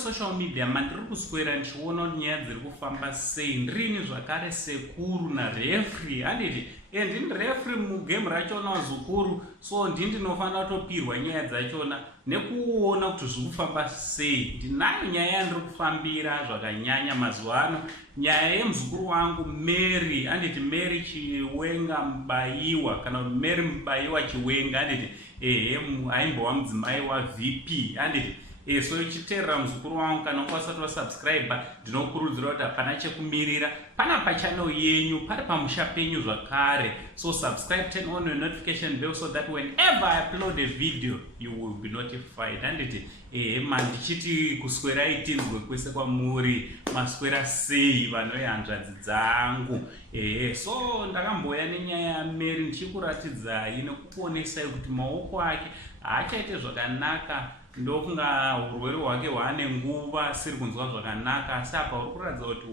Social media mandiri kuswera ndichiona kuti nyaya dziri kufamba sei, ndirini zvakare sekuru narefri handiti ndini refri mugame rachona wazukuru, so ndini ndinofanira kutopirwa nyaya dzachona nekuona kuti zviri kufamba sei. Ndinayo nyaya yandiri kufambira zvakanyanya mazuva ano, nyaya yemuzukuru wangu Mary, handiti Mary Chiwenga Mubaiwa kana Mary Mubaiwa Chiwenga, handiti aimbova mudzimai waVP, handiti so ichiteerera muzukuru wangu kana ukasati wasubscribe ndinokurudzira kuti hapana chekumirira, pana pachannel yenyu pari pamusha penyu zvakare, so subscribe, turn on your notification bell so that whenever I upload a video you will be notified. Handiti ndichiti kuswerai tinzwe kwese kwamuri, maswera sei vanoyanzvadzi dzangu. So ndakamboya nenyaya yaMary ndichikuratidzai nekukuonesai kuti maoko ake haachaite zvakanaka, ndokunga urwere hwake hwaane nguva asiri kunzwa zvakanaka, asi apa uri kuratidza kuti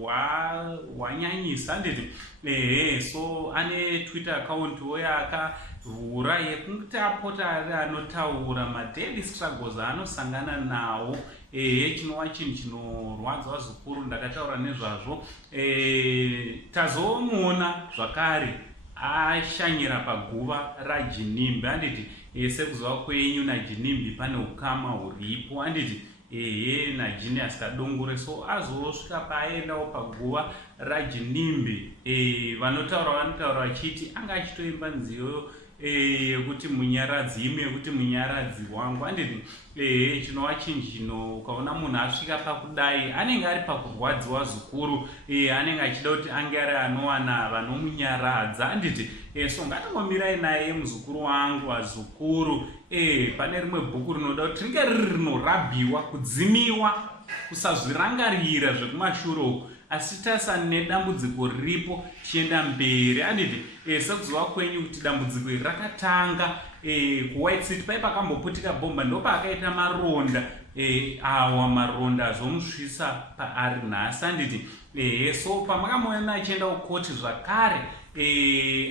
hwanyanyisa, handiti so ane Twitter account yakavhura yekuti apota ari anotaura madaily struggles aanosangana nawo. Chinova chinhu chinorwadza vazukuru, ndakataura nezvazvo. Tazomuona zvakare ashanyira paguva raJinimbi, handiti sekuziva kwenyu naJinimbi pane ukama huripo, handiti naJinius Kadongore, so azosvika paaendawo paguva raJinimbi. Vanotaura vachiti anga achitoimba nziyo yekuti munyaradzi, ime yekuti munyaradzi wangu, handiti chinova chinhu chino ukaona munhu asvika pakudai anenge ari pakurwadziwa zukuru, anenge achida kuti ange ari anowana vanomunyaradza, handiti so ngatingomirai naye muzukuru wangu wazukuru. Pane rimwe bhuku rinoda kuti ringe riri rinorabhiwa, kudzimiwa, kusazvirangarira zvekumashure uku, asi tasana nedambudziko riripo tichienda mberi, handiti sekuziva kwenyu kuti dambudziko iri rakatanga kuWhite City pai pakamboputika bhomba, ndopaakaita maronda awa maronda azomusvisa paari nhasi, handiti so pamakamuona achienda kukoti zvakare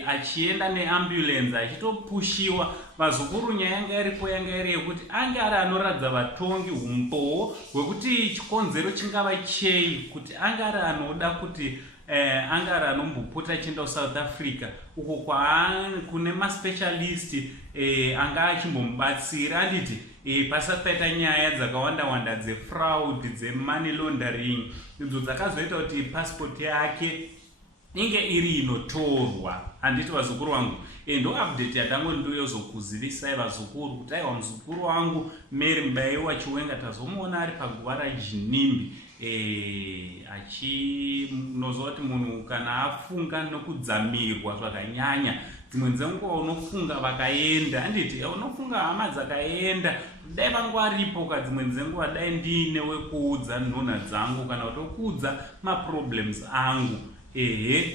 achienda neambulance achitopushiwa, vazukuru nyaya yanga iripo yanga iri yekuti ange ari anoratidza vatongi umbowo hwekuti chikonzero chingava chei, kuti ange ari anoda kuti ange ari anombopota achienda kuSouth Africa uko kune maspecialist anga achimbomubatsira, handiti pasati paita nyaya dzakawanda dzefraud, dzemoney laundering, idzo dzakazoita kuti passport yake inge iri inotorwa. Handiti vazukuru wangu, ndo update yatango ndoyozokuzivisai vazukuru kuti aiwa muzukuru wangu Mary Mubaiwa Chiwenga tazomuona ari paguva raJinimbi. Achinoziva kuti munhu kana afunga nokudzamirwa zvakanyanya, dzimwe dzenguva unofunga vakaenda, handiti unofunga hama dzakaenda, dai vangwaripo dzimwe dzenguva dai ndiine wekuudza nhunha dzangu kana kutokuudza maproblems angu.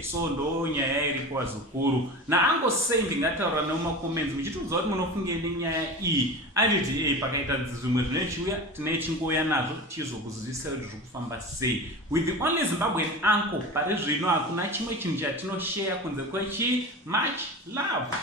So ndo nyaya iripo vazukuru, naangosei ndingataura nemumacomments muchitiudza kuti munofunge nenyaya iyi, handiti pakaita zvimwe zvinochiuya tine chingoya nazvo tichizokuzivisa kuti zviri kufamba sei. With the only Zimbabwean uncle pari zvino hakuna chimwe chinhu chatinoshare kunze kwechi much love.